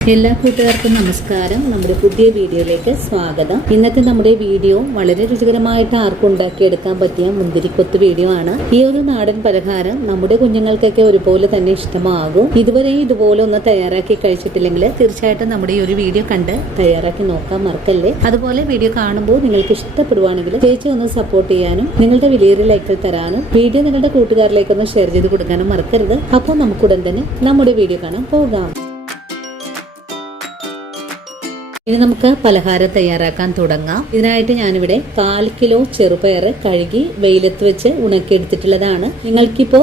എല്ലാ കൂട്ടുകാർക്കും നമസ്കാരം. നമ്മുടെ പുതിയ വീഡിയോയിലേക്ക് സ്വാഗതം. ഇന്നത്തെ നമ്മുടെ വീഡിയോ വളരെ രുചികരമായിട്ട് ആർക്കും ഉണ്ടാക്കിയെടുക്കാൻ പറ്റിയ മുന്തിരിക്കൊത്ത് വീഡിയോ ആണ്. ഈ ഒരു നാടൻ പലഹാരം നമ്മുടെ കുഞ്ഞുങ്ങൾക്കൊക്കെ ഒരുപോലെ തന്നെ ഇഷ്ടമാകും. ഇതുവരെ ഇതുപോലെ ഒന്ന് തയ്യാറാക്കി കഴിച്ചിട്ടില്ലെങ്കിൽ തീർച്ചയായിട്ടും നമ്മുടെ ഈ ഒരു വീഡിയോ കണ്ട് തയ്യാറാക്കി നോക്കാൻ മറക്കല്ലേ. അതുപോലെ വീഡിയോ കാണുമ്പോൾ നിങ്ങൾക്ക് ഇഷ്ടപ്പെടുവാണെങ്കിൽ ചേച്ചി ഒന്ന് സപ്പോർട്ട് ചെയ്യാനും നിങ്ങളുടെ വലിയൊരു ലൈക്ക് തരാനും വീഡിയോ നിങ്ങളുടെ കൂട്ടുകാരിലേക്കൊന്ന് ഷെയർ ചെയ്ത് കൊടുക്കാനും മറക്കരുത്. അപ്പോൾ നമുക്കുടൻ തന്നെ നമ്മുടെ വീഡിയോ കാണാൻ പോകാം. ഇനി നമുക്ക് പലഹാരം തയ്യാറാക്കാൻ തുടങ്ങാം. ഇതിനായിട്ട് ഞാനിവിടെ 1/4 കിലോ ചെറുപയർ കഴുകി വെയിലത്ത് വെച്ച് ഉണക്കിയെടുത്തിട്ടുള്ളതാണ്. നിങ്ങൾക്കിപ്പോ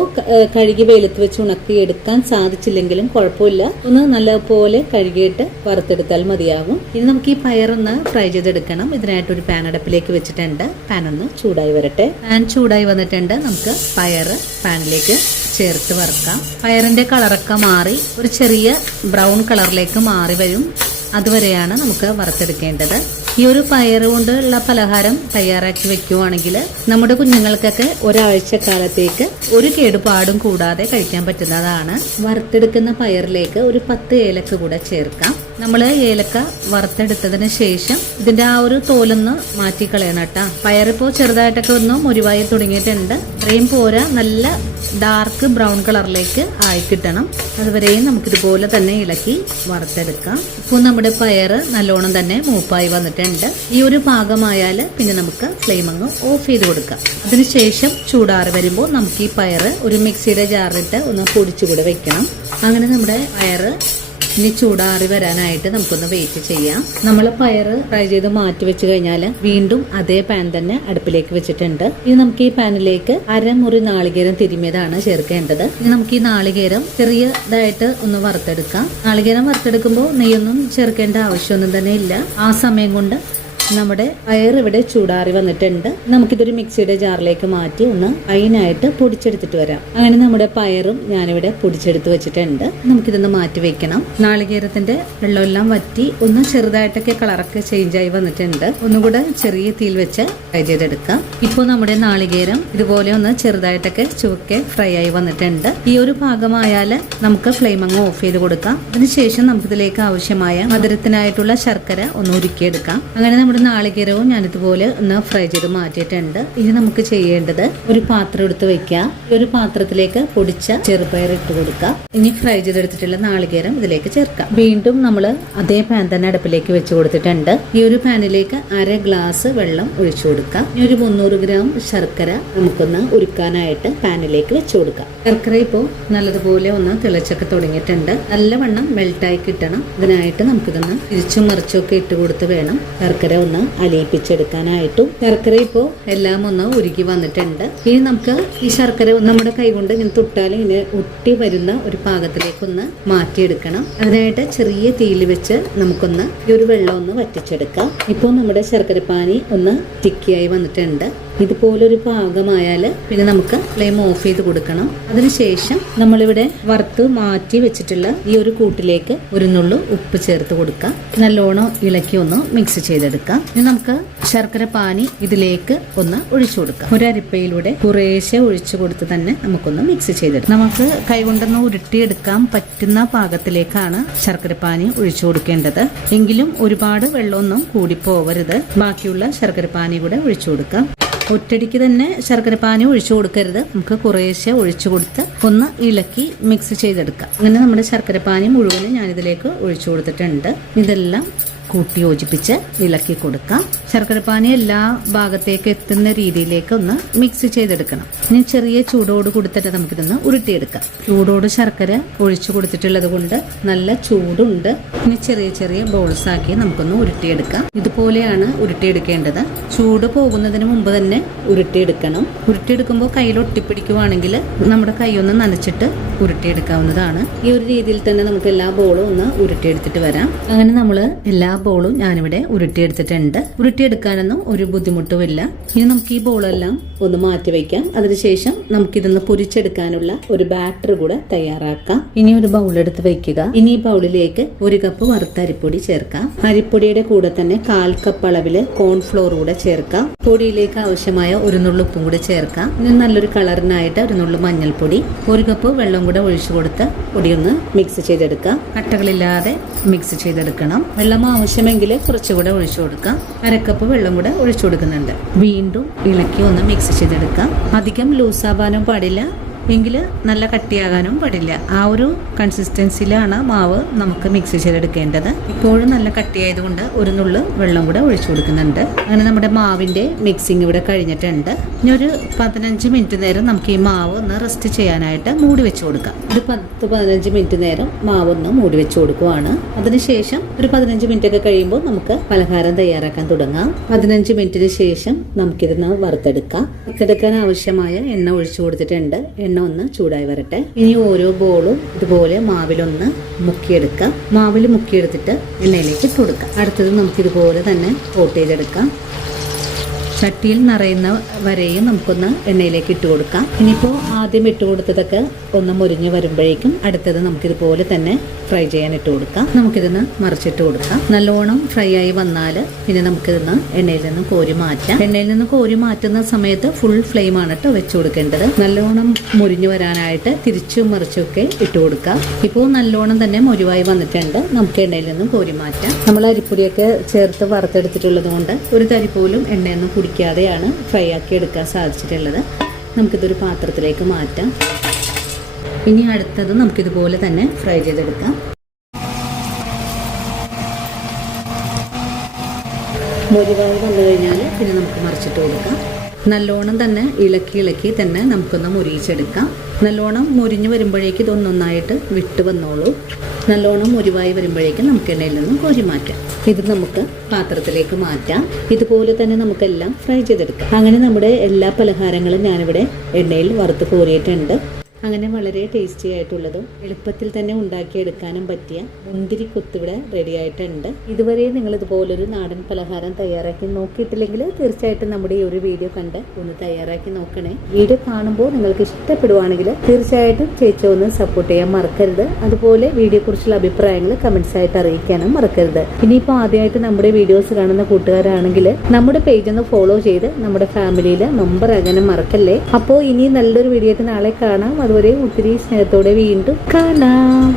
കഴുകി വെയിലത്ത് വെച്ച് ഉണക്കിയെടുക്കാൻ സാധിച്ചില്ലെങ്കിലും കുഴപ്പമില്ല, ഒന്ന് നല്ലപോലെ കഴുകിയിട്ട് വറുത്തെടുത്താൽ മതിയാകും. ഇനി നമുക്ക് ഈ പയറൊന്ന് ഫ്രൈ ചെയ്തെടുക്കണം. ഇതിനായിട്ട് ഒരു പാൻ അടുപ്പിലേക്ക് വെച്ചിട്ടുണ്ട്. പാൻ ഒന്ന് ചൂടായി വരട്ടെ. പാൻ ചൂടായി വന്നിട്ടുണ്ട്. നമുക്ക് പയർ പാനിലേക്ക് ചേർത്ത് വറുക്കാം. പയറിന്റെ കളറൊക്കെ മാറി ഒരു ചെറിയ ബ്രൗൺ കളറിലേക്ക് മാറി വരും. അതുവരെയാണ് നമുക്ക് വറുത്തെടുക്കേണ്ടത്. ഈ ഒരു പയർ കൊണ്ടുള്ള പലഹാരം തയ്യാറാക്കി വെക്കുവാണെങ്കിൽ നമ്മുടെ കുഞ്ഞുങ്ങൾക്കൊക്കെ ഒരാഴ്ചക്കാലത്തേക്ക് ഒരു കേടുപാടും കൂടാതെ കഴിക്കാൻ പറ്റുന്നതാണ്. വറുത്തെടുക്കുന്ന പയറിലേക്ക് ഒരു 10 ഏലക്ക കൂടെ ചേർക്കാം. നമ്മൾ ഏലക്ക വറുത്തെടുത്തതിന് ശേഷം ഇതിന്റെ ആ ഒരു തോലൊന്ന് മാറ്റിക്കളയണം കേട്ടാ. പയറിപ്പോൾ ചെറുതായിട്ടൊക്കെ ഒന്ന് മുരിവായി തുടങ്ങിയിട്ടുണ്ട്. ഇത്രയും പോരാ, നല്ല ഡാർക്ക് ബ്രൗൺ കളറിലേക്ക് ആയി കിട്ടണം. അതുവരെയും നമുക്കിതുപോലെ തന്നെ ഇളക്കി വറുത്തെടുക്കാം. ഇപ്പോൾ നമ്മുടെ പയർ നല്ലോണം തന്നെ മൂപ്പായി വന്നിട്ടുണ്ട്. ഈ ഒരു പാകമായാൽ പിന്നെ നമുക്ക് ഫ്ലെയിം അങ്ങ് ഓഫ് ചെയ്ത് കൊടുക്കാം. അതിനുശേഷം ചൂടാറി വരുമ്പോൾ നമുക്ക് ഈ പയർ ഒരു മിക്സിയുടെ ജാറിലിട്ട് ഒന്ന് പൊടിച്ചുകൂടെ വെക്കണം. അങ്ങനെ നമ്മുടെ പയർ ഇനി ചൂടാറി വരാനായിട്ട് നമുക്കൊന്ന് വെയിറ്റ് ചെയ്യാം. നമ്മൾ പയർ ഫ്രൈ ചെയ്ത് മാറ്റി വെച്ച് കഴിഞ്ഞാൽ വീണ്ടും അതേ പാൻ തന്നെ അടുപ്പിലേക്ക് വെച്ചിട്ടുണ്ട്. ഇനി നമുക്ക് ഈ പാനിലേക്ക് അരമുറി നാളികേരം തിരുമിയതാണ് ചേർക്കേണ്ടത്. ഇനി നമുക്ക് ഈ നാളികേരം ചെറിയതായിട്ട് ഒന്ന് വറുത്തെടുക്കാം. നാളികേരം വറുത്തെടുക്കുമ്പോൾ നെയ്യൊന്നും ചേർക്കേണ്ട ആവശ്യമൊന്നും തന്നെ ഇല്ല. ആ സമയം കൊണ്ട് നമ്മുടെ പയർ ഇവിടെ ചൂടാറി വന്നിട്ടുണ്ട്. നമുക്കിതൊരു മിക്സിയുടെ ജാറിലേക്ക് മാറ്റി ഒന്ന് ഫൈനായിട്ട് പൊടിച്ചെടുത്തിട്ട് വരാം. അങ്ങനെ നമ്മുടെ പയറും ഞാനിവിടെ പൊടിച്ചെടുത്ത് വെച്ചിട്ടുണ്ട്. നമുക്കിതൊന്ന് മാറ്റി വെക്കണം. നാളികേരത്തിന്റെ വെള്ളമെല്ലാം വറ്റി ഒന്ന് ചെറുതായിട്ടൊക്കെ കളറൊക്കെ ചേഞ്ച് ആയി വന്നിട്ടുണ്ട്. ഒന്നുകൂടെ ചെറിയ തീയിൽ വെച്ച് ഫ്രൈ ചെയ്തെടുക്കാം. ഇപ്പോൾ നമ്മുടെ നാളികേരം ഇതുപോലെ ഒന്ന് ചെറുതായിട്ടൊക്കെ ചുവക്കെ ഫ്രൈ ആയി വന്നിട്ടുണ്ട്. ഈ ഒരു പാകമായാൽ നമുക്ക് ഫ്ലെയിം അങ്ങ് ഓഫ് ചെയ്ത് കൊടുക്കാം. അതിനുശേഷം നമുക്കിതിലേക്ക് ആവശ്യമായ മധുരത്തിനായിട്ടുള്ള ശർക്കര ഒന്ന് ഉരുക്കിയെടുക്കാം. അങ്ങനെ നമ്മുടെ നാളികേരവും ഞാനിതുപോലെ ഒന്ന് ഫ്രൈ ചെയ്ത് മാറ്റിയിട്ടുണ്ട്. ഇനി നമുക്ക് ചെയ്യേണ്ടത് ഒരു പാത്രം എടുത്ത് വെക്കാം. ഈ ഒരു പാത്രത്തിലേക്ക് പൊടിച്ച ചെറുപയർ ഇട്ട് കൊടുക്കാം. ഇനി ഫ്രൈ ചെയ്തെടുത്തിട്ടുള്ള നാളികേരം ഇതിലേക്ക് ചേർക്കാം. വീണ്ടും നമ്മൾ അതേ പാൻ തന്നെ അടുപ്പിലേക്ക് വെച്ച് കൊടുത്തിട്ടുണ്ട്. ഈ ഒരു പാനിലേക്ക് 1/2 ഗ്ലാസ് വെള്ളം ഒഴിച്ചു കൊടുക്കാം. ഇനി ഒരു 300 ഗ്രാം ശർക്കര നമുക്കൊന്ന് ഉരുക്കാനായിട്ട് പാനിലേക്ക് വെച്ച് കൊടുക്കാം. ശർക്കര ഇപ്പോൾ നല്ലതുപോലെ ഒന്ന് തിളച്ചൊക്കെ തുടങ്ങിയിട്ടുണ്ട്. നല്ലവണ്ണം മെൽട്ടായി കിട്ടണം. ഇതിനായിട്ട് നമുക്കിതൊന്ന് തിരിച്ചും മറിച്ചും ഒക്കെ ഇട്ട് കൊടുത്ത് വേണം ശർക്കര ഒന്ന് അലിയിപ്പിച്ചെടുക്കാനായിട്ടും. ശർക്കര ഇപ്പോൾ എല്ലാം ഒന്ന് ഉരുക്കി വന്നിട്ടുണ്ട്. ഇനി നമുക്ക് ഈ ശർക്കര നമ്മുടെ കൈ കൊണ്ട് ഇങ്ങനെ തൊട്ടാൽ ഇങ്ങനെ ഒട്ടി വരുന്ന ഒരു പാകത്തിലേക്കൊന്ന് മാറ്റിയെടുക്കണം. അതിനായിട്ട് ചെറിയ തീയിൽ വെച്ച് നമുക്കൊന്ന് ഈ ഒരു വെള്ളം ഒന്ന് വറ്റിച്ചെടുക്കാം. ഇപ്പോൾ നമ്മുടെ ശർക്കര പാനി ഒന്ന് തിക്കിയായി വന്നിട്ടുണ്ട്. ഇതുപോലൊരു പാകമായാൽ പിന്നെ നമുക്ക് ഫ്ലെയിം ഓഫ് ചെയ്ത് കൊടുക്കണം. അതിനുശേഷം നമ്മളിവിടെ വറുത്ത് മാറ്റി വെച്ചിട്ടുള്ള ഈ ഒരു കൂട്ടിലേക്ക് ഒരു നുള്ളു ഉപ്പ് ചേർത്ത് കൊടുക്കാം. നല്ലോണം ഇളക്കി ഒന്ന് മിക്സ് ചെയ്തെടുക്കാം. ഇനി നമുക്ക് ശർക്കര പാനി ഇതിലേക്ക് ഒന്ന് ഒഴിച്ചു കൊടുക്കാം. ഒരു അരിപ്പയിലൂടെ കുറേശ്ശെ ഒഴിച്ചു കൊടുത്ത് തന്നെ നമുക്കൊന്ന് മിക്സ് ചെയ്തെടുക്കാം. നമുക്ക് കൈകൊണ്ടൊന്ന് ഉരുട്ടിയെടുക്കാൻ പറ്റുന്ന പാകത്തിലേക്കാണ് ശർക്കര പാനി ഒഴിച്ചു കൊടുക്കേണ്ടത്. എങ്കിലും ഒരുപാട് വെള്ളമൊന്നും കൂടിപ്പോവരുത്. ബാക്കിയുള്ള ശർക്കര പാനി കൂടെ ഒഴിച്ചു കൊടുക്കാം. ഒറ്റടിക്ക് തന്നെ ശർക്കര പാനി ഒഴിച്ചു കൊടുക്കരുത്. നമുക്ക് കുറേശ്ശെ ഒഴിച്ചു കൊടുത്ത് ഒന്ന് ഇളക്കി മിക്സ് ചെയ്തെടുക്കാം. അങ്ങനെ നമ്മുടെ ശർക്കര പാനി മുഴുവനും ഞാനിതിലേക്ക് ഒഴിച്ചു കൊടുത്തിട്ടുണ്ട്. ഇതെല്ലാം കൂട്ടി യോജിപ്പിച്ച് ഇളക്കി കൊടുക്കാം. ശർക്കരപ്പാനി എല്ലാ ഭാഗത്തേക്ക് എത്തുന്ന രീതിയിലേക്ക് ഒന്ന് മിക്സ് ചെയ്തെടുക്കണം. ഇനി ചെറിയ ചൂടോട് കൊടുത്തിട്ട് നമുക്കിതൊന്ന് ഉരുട്ടിയെടുക്കാം. ചൂടോട് ശർക്കര ഒഴിച്ചു കൊടുത്തിട്ടുള്ളത് കൊണ്ട് നല്ല ചൂടുണ്ട്. ഇനി ചെറിയ ചെറിയ ബോൾസ് ആക്കി നമുക്കൊന്ന് ഉരുട്ടിയെടുക്കാം. ഇതുപോലെയാണ് ഉരുട്ടിയെടുക്കേണ്ടത്. ചൂട് പോകുന്നതിന് മുമ്പ് തന്നെ ഉരുട്ടിയെടുക്കണം. ഉരുട്ടിയെടുക്കുമ്പോൾ കയ്യിൽ ഒട്ടിപ്പിടിക്കുവാണെങ്കിൽ നമ്മുടെ കൈ ഒന്ന് നനച്ചിട്ട് ഉരുട്ടിയെടുക്കാവുന്നതാണ്. ഈ ഒരു രീതിയിൽ തന്നെ നമുക്ക് എല്ലാ ബോളും ഒന്ന് ഉരുട്ടിയെടുത്തിട്ട് വരാം. അങ്ങനെ നമ്മൾ എല്ലാ ബോളും ഞാനിവിടെ ഉരുട്ടിയെടുത്തിട്ടുണ്ട്. ഉരുട്ടിയെടുക്കാനൊന്നും ഒരു ബുദ്ധിമുട്ടുമില്ല. ഇനി നമുക്ക് ഈ ബോളെല്ലാം ഒന്ന് മാറ്റി വയ്ക്കാം. അതിനുശേഷം നമുക്കിതൊന്ന് പൊരിച്ചെടുക്കാനുള്ള ഒരു ബാറ്റർ കൂടെ തയ്യാറാക്കാം. ഇനി ഒരു ബൗൾ എടുത്ത് വെക്കുക. ഇനി ഈ ബൗളിലേക്ക് 1 കപ്പ് വറുത്ത അരിപ്പൊടി ചേർക്കാം. അരിപ്പൊടിയുടെ കൂടെ തന്നെ 1/4 കപ്പ് അളവില് കോൺഫ്ലോർ കൂടെ ചേർക്കാം. പൊടിയിലേക്ക് ആവശ്യമായ 1 നുള്ളു ഉപ്പും കൂടി ചേർക്കാം. ഇനി നല്ലൊരു കളറിനായിട്ട് 1 നുള്ളു മഞ്ഞൾപ്പൊടി, 1 കപ്പ് വെള്ളം കൂടെ ഒഴിച്ചു കൊടുത്ത് പൊടിയൊന്ന് മിക്സ് ചെയ്തെടുക്കാം. കട്ടകളില്ലാതെ മിക്സ് ചെയ്തെടുക്കണം. വെള്ളം ആവശ്യമെങ്കിൽ കുറച്ചുകൂടെ ഒഴിച്ചു കൊടുക്കാം. 1/2 കപ്പ് വെള്ളം കൂടെ ഒഴിച്ചു കൊടുക്കുന്നുണ്ട്. വീണ്ടും ഇളക്കി ഒന്ന് മിക്സ് ചെയ്തെടുക്കാം. അധികം ലൂസാവാനും പാടില്ല, എങ്കിൽ നല്ല കട്ടിയാകാനും പാടില്ല. ആ ഒരു കൺസിസ്റ്റൻസിയിലാണ് മാവ് നമുക്ക് മിക്സ് ചെയ്തെടുക്കേണ്ടത്. ഇപ്പോഴും നല്ല കട്ടിയായതുകൊണ്ട് 1 നുള്ളു വെള്ളം കൂടെ ഒഴിച്ചു കൊടുക്കുന്നുണ്ട്. അങ്ങനെ നമ്മുടെ മാവിന്റെ മിക്സിങ് ഇവിടെ കഴിഞ്ഞിട്ടുണ്ട്. ഇനി ഒരു 15 മിനിറ്റ് നേരം നമുക്ക് ഈ മാവ് ഒന്ന് റെസ്റ്റ് ചെയ്യാനായിട്ട് മൂടി വെച്ച് കൊടുക്കാം. ഒരു 10-15 മിനിറ്റ് നേരം മാവ് ഒന്ന് മൂടി വെച്ച് കൊടുക്കുവാണ്. അതിനുശേഷം ഒരു 15 മിനിറ്റ് ഒക്കെ കഴിയുമ്പോൾ നമുക്ക് പലഹാരം തയ്യാറാക്കാൻ തുടങ്ങാം. 15 മിനിറ്റിന് ശേഷം നമുക്കിതൊന്ന് വറുത്തെടുക്കാം. വറുത്തെടുക്കാൻ ആവശ്യമായ എണ്ണ ഒഴിച്ചു കൊടുത്തിട്ടുണ്ട്. എണ്ണ ഒന്ന് ചൂടായി വരട്ടെ. ഇനി ഓരോ ബോളും ഇതുപോലെ മാവിലൊന്ന് മുക്കിയെടുക്കാം. മാവിൽ മുക്കിയെടുത്തിട്ട് എണ്ണയിലേക്ക് ഇട്ട് കൊടുക്കാം. അടുത്തത് നമുക്കിതുപോലെ തന്നെ കോട്ട് ചെയ്തെടുക്കാം. ചട്ടിയിൽ നിറയുന്ന വരെയും നമുക്കൊന്ന് എണ്ണയിലേക്ക് ഇട്ട് കൊടുക്കാം. ഇനിയിപ്പോൾ ആദ്യം ഇട്ട് കൊടുത്തതൊക്കെ ഒന്ന് മുരിഞ്ഞ് വരുമ്പോഴേക്കും അടുത്തത് നമുക്കിതുപോലെ തന്നെ ഫ്രൈ ചെയ്യാൻ ഇട്ട് കൊടുക്കാം. നമുക്കിതൊന്ന് മറിച്ചിട്ട് കൊടുക്കാം. നല്ലോണം ഫ്രൈ ആയി വന്നാൽ പിന്നെ നമുക്കിതൊന്ന് എണ്ണയിൽ നിന്ന് കോരി മാറ്റാം. എണ്ണയിൽ നിന്ന് കോരി മാറ്റുന്ന സമയത്ത് ഫുൾ ഫ്ലെയിമാണ് കേട്ടോ വെച്ച് കൊടുക്കേണ്ടത്. നല്ലോണം മുരിഞ്ഞു വരാനായിട്ട് തിരിച്ചും മറിച്ചൊക്കെ ഇട്ട് കൊടുക്കാം. ഇപ്പോൾ നല്ലോണം തന്നെ മുരിവായി വന്നിട്ടുണ്ട്. നമുക്ക് എണ്ണയിൽ നിന്ന് കോരി മാറ്റാം. നമ്മൾ അരിപ്പൊടിയൊക്കെ ചേർത്ത് വറുത്തെടുത്തിട്ടുള്ളത് കൊണ്ട് ഒരു തരി പോലും എണ്ണയൊന്നും കുടിക്കാതെയാണ് ഫ്രൈ ആക്കി എടുക്കാൻ സാധിച്ചിട്ടുള്ളത്. നമുക്കിതൊരു പാത്രത്തിലേക്ക് മാറ്റാം. ഇനി അടുത്തത് നമുക്കിതുപോലെ തന്നെ ഫ്രൈ ചെയ്തെടുക്കാം. മുരിവായി വന്നു കഴിഞ്ഞാൽ പിന്നെ നമുക്ക് മറിച്ചിട്ട് കൊടുക്കാം. നല്ലോണം തന്നെ ഇളക്കി തന്നെ നമുക്കൊന്ന് മുരിയിച്ചെടുക്കാം. നല്ലോണം മുരിഞ്ഞു വരുമ്പോഴേക്കും ഇതൊന്നൊന്നായിട്ട് വിട്ട് വന്നോളൂ. നല്ലോണം മുരിവായി വരുമ്പോഴേക്കും നമുക്ക് എണ്ണയിൽ നിന്നും കോരി മാറ്റാം. ഇത് നമുക്ക് പാത്രത്തിലേക്ക് മാറ്റാം. ഇതുപോലെ തന്നെ നമുക്കെല്ലാം ഫ്രൈ ചെയ്തെടുക്കാം. അങ്ങനെ നമ്മുടെ എല്ലാ പലഹാരങ്ങളും ഞാനിവിടെ എണ്ണയിൽ വറുത്ത് കോരിയിട്ടുണ്ട്. അങ്ങനെ വളരെ ടേസ്റ്റി ആയിട്ടുള്ളതും എളുപ്പത്തിൽ തന്നെ ഉണ്ടാക്കിയെടുക്കാനും പറ്റിയ മുന്തിരി കൊത്തിവിടെ റെഡി ആയിട്ടുണ്ട്. ഇതുവരെ നിങ്ങൾ ഇതുപോലൊരു നാടൻ പലഹാരം തയ്യാറാക്കി നോക്കിയിട്ടില്ലെങ്കിൽ തീർച്ചയായിട്ടും നമ്മുടെ ഈ ഒരു വീഡിയോ കണ്ട് ഒന്ന് തയ്യാറാക്കി നോക്കണേ. വീഡിയോ കാണുമ്പോൾ നിങ്ങൾക്ക് ഇഷ്ടപ്പെടുവാണെങ്കിൽ തീർച്ചയായിട്ടും ചേച്ചി ഒന്ന് സപ്പോർട്ട് ചെയ്യാൻ മറക്കരുത്. അതുപോലെ വീഡിയോ കുറിച്ചുള്ള അഭിപ്രായങ്ങൾ കമന്റ്സ് ആയിട്ട് അറിയിക്കാനും മറക്കരുത്. ഇനിയിപ്പോൾ ആദ്യമായിട്ട് നമ്മുടെ വീഡിയോസ് കാണുന്ന കൂട്ടുകാരാണെങ്കിൽ നമ്മുടെ പേജ് ഒന്ന് ഫോളോ ചെയ്ത് നമ്മുടെ ഫാമിലിയിൽ മെമ്പർ ആകാനും മറക്കല്ലേ. അപ്പോൾ ഇനി നല്ലൊരു വീഡിയോ ആയിട്ട് നാളെ കാണാം. അതുവരെ ഒത്തിരി സ്നേഹത്തോടെ വീണ്ടും കാണാം.